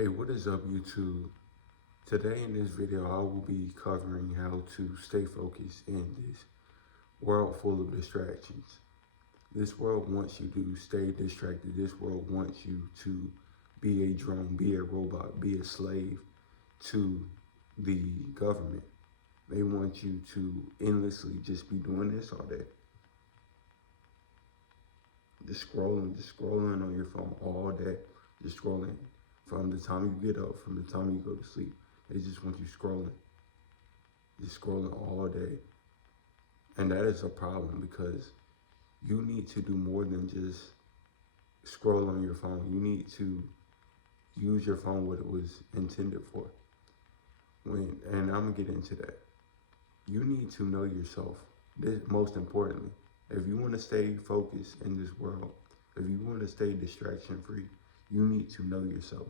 Hey, what is up, YouTube? Today in this video, I will be covering how to stay focused in this world full of distractions. This world wants you to stay distracted. This world wants you to be a drone, be a robot, be a slave to the government. They want you to endlessly just be doing this all day. Just scrolling on your phone all day. Just scrolling from the time you get up, from the time you go to sleep. They just want you scrolling. Just scrolling all day. And that is a problem because you need to do more than just scroll on your phone. You need to use your phone what it was intended for. And I'm gonna get into that. You need to know yourself. This, most importantly, if you want to stay focused in this world, if you want to stay distraction free, you need to know yourself.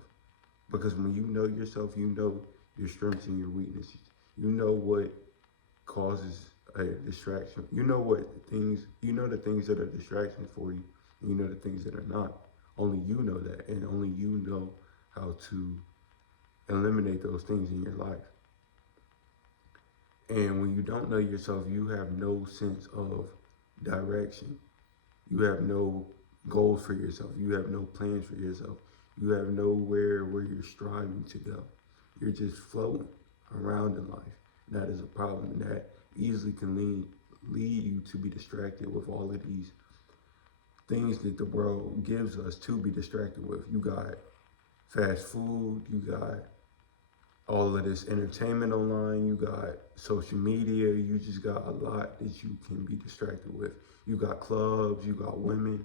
Because when you know yourself, you know your strengths and your weaknesses. You know what causes a distraction. You know the things that are distractions for you, and you know the things that are not. Only you know that, and only you know how to eliminate those things in your life. And when you don't know yourself, you have no sense of direction. You have no goals for yourself. You have no plans for yourself. You have nowhere where you're striving to go. You're just floating around in life. And that is a problem. And that easily can lead you to be distracted with all of these things that the world gives us to be distracted with. You got fast food, you got all of this entertainment online, you got social media, you just got a lot that you can be distracted with. You got clubs, you got women.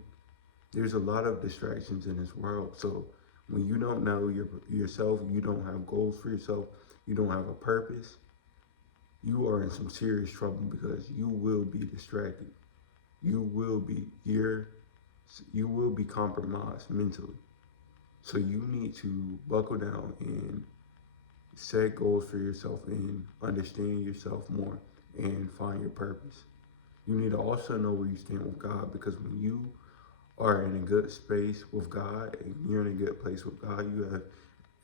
There's a lot of distractions in this world. So when you don't know yourself, you don't have goals for yourself, you don't have a purpose, you are in some serious trouble because you will be distracted. You will be compromised mentally. So you need to buckle down and set goals for yourself and understand yourself more and find your purpose. You need to also know where you stand with God, because when you are in a good space with God and you're in a good place with God, you have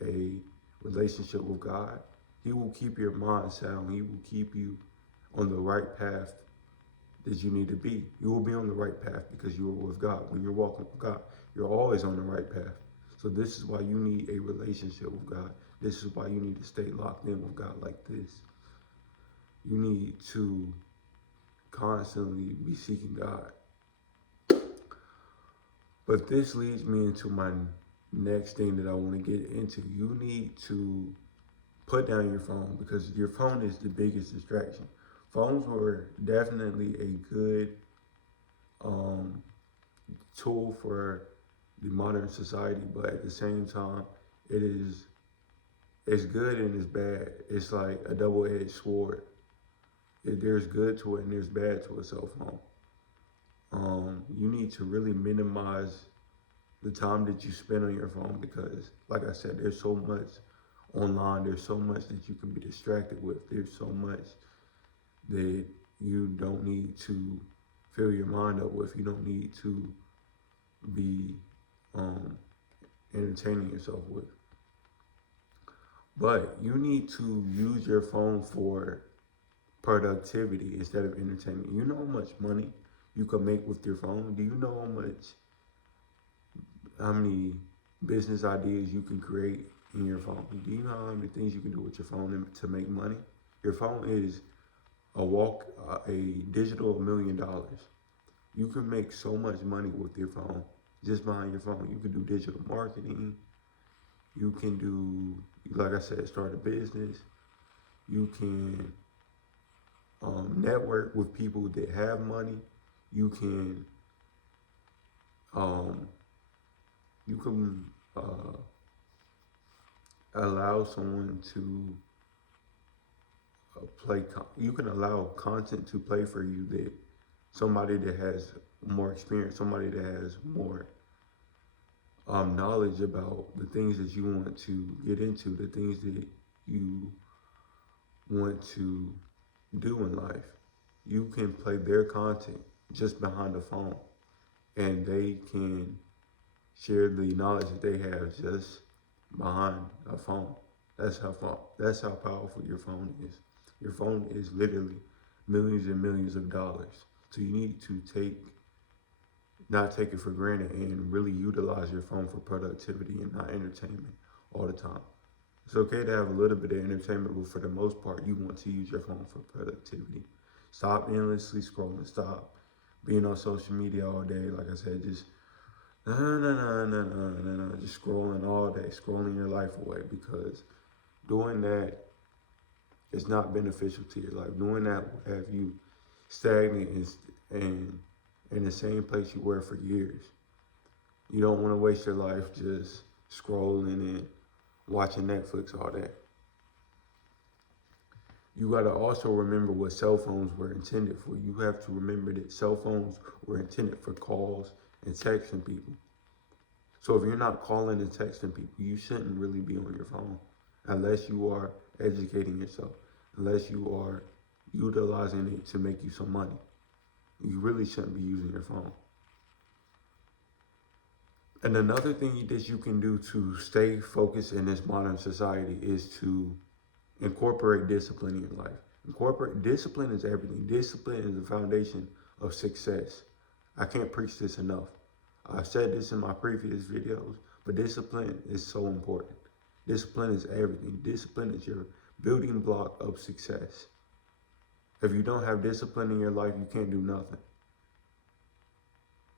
a relationship with God, He will keep your mind sound. He will keep you on the right path that you need to be. You will be on the right path because you are with God. When you're walking with God, you're always on the right path. So this is why you need a relationship with God. This is why you need to stay locked in with God like this. You need to constantly be seeking God. But this leads me into my next thing that I want to get into. You need to put down your phone, because your phone is the biggest distraction. Phones were definitely a good um, tool for the modern society, but at the same time, it's good and it's bad. It's like a double-edged sword. There's good to it and there's bad to a cell phone. You need to really minimize the time that you spend on your phone because, like I said, there's so much online. There's so much that you can be distracted with. There's so much that you don't need to fill your mind up with. You don't need to be entertaining yourself with. But you need to use your phone for productivity instead of entertainment. You know how much money you can make with your phone? Do you know how many business ideas you can create in your phone? Do you know how many things you can do with your phone to make money? Your phone is a digital $1,000,000. You can make so much money with your phone, just behind your phone. You can do digital marketing. You can do, like I said, start a business. You can network with people that have money. You can um, you can allow someone to You can allow content to play for you that somebody that has more experience, somebody that has more knowledge about the things that you want to get into, the things that you want to do in life. You can play their content just behind the phone, and they can share the knowledge that they have just behind a phone. That's how powerful your phone is. Your phone is literally millions and millions of dollars. So you need to not take it for granted and really utilize your phone for productivity and not entertainment all the time. It's okay to have a little bit of entertainment, but for the most part, you want to use your phone for productivity. Stop endlessly scrolling. Stop being on social media all day. Like I said, just no, just scrolling all day, scrolling your life away, because doing that is not beneficial to your life. Doing that will have you stagnant and in the same place you were for years. You don't want to waste your life just scrolling and watching Netflix all day. You got to also remember what cell phones were intended for. You have to remember that cell phones were intended for calls and texting people. So if you're not calling and texting people, you shouldn't really be on your phone unless you are educating yourself, unless you are utilizing it to make you some money. You really shouldn't be using your phone. And another thing that you can do to stay focused in this modern society is to incorporate discipline in your life. Incorporate discipline is everything. Discipline is the foundation of success. I can't preach this enough. I've said this in my previous videos, but discipline is so important. Discipline is everything. Discipline is your building block of success. If you don't have discipline in your life, you can't do nothing.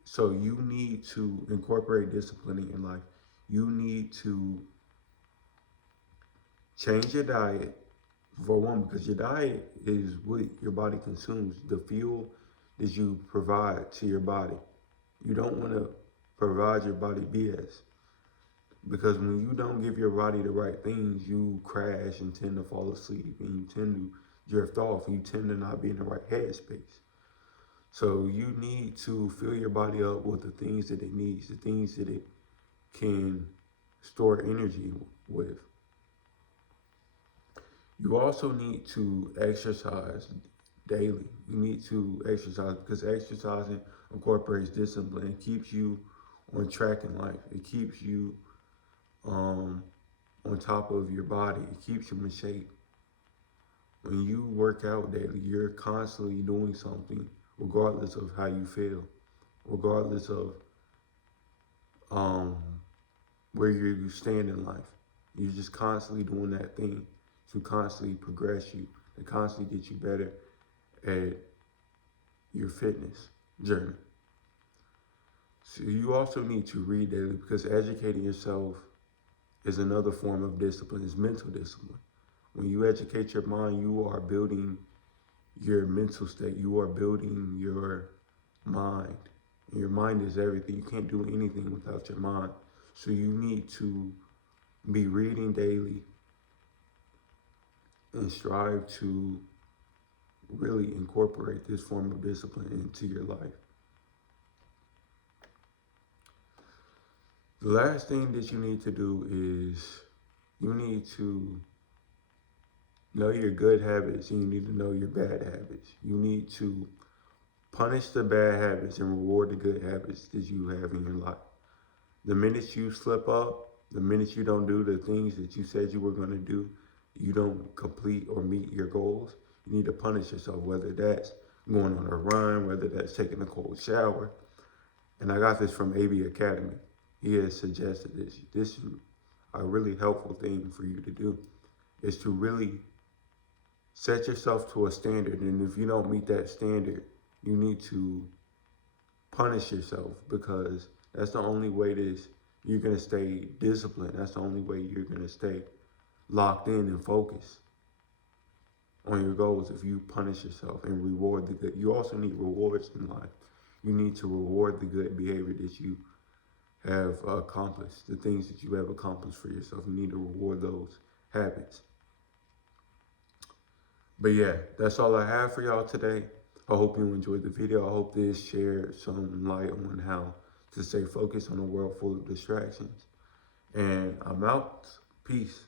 So you need to incorporate discipline in your life. You need to change your diet, for one, because your diet is what your body consumes, the fuel that you provide to your body. You don't want to provide your body BS, because when you don't give your body the right things, you crash and tend to fall asleep, and you tend to drift off, and you tend to not be in the right headspace. So you need to fill your body up with the things that it needs, the things that it can store energy with. You also need to exercise daily. You need to exercise, because exercising incorporates discipline. It keeps you on track in life. It keeps you on top of your body. It keeps you in shape. When you work out daily, you're constantly doing something, regardless of how you feel, regardless of where you stand in life. You're just constantly doing that thing to constantly progress you, to constantly get you better at your fitness journey. So you also need to read daily, because educating yourself is another form of discipline. It's mental discipline. When you educate your mind, you are building your mental state. You are building your mind. And your mind is everything. You can't do anything without your mind. So you need to be reading daily and strive to really incorporate this form of discipline into your life. The last thing that you need to do is you need to know your good habits, and you need to know your bad habits. You need to punish the bad habits and reward the good habits that you have in your life. The minute you slip up, the minute you don't do the things that you said you were going to do, you don't complete or meet your goals, you need to punish yourself, whether that's going on a run, whether that's taking a cold shower. And I got this from AB Academy. He has suggested this. This is a really helpful thing for you to do, is to really set yourself to a standard. And if you don't meet that standard, you need to punish yourself, because that's the only way you're going to stay disciplined. That's the only way you're going to stay locked in and focused on your goals, if you punish yourself and reward the good. You also need rewards in life. You need to reward the good behavior that you have accomplished, the things that you have accomplished for yourself. You need to reward those habits. But yeah, that's all I have for y'all today. I hope you enjoyed the video. I hope this shared some light on how to stay focused on a world full of distractions. And I'm out. Peace.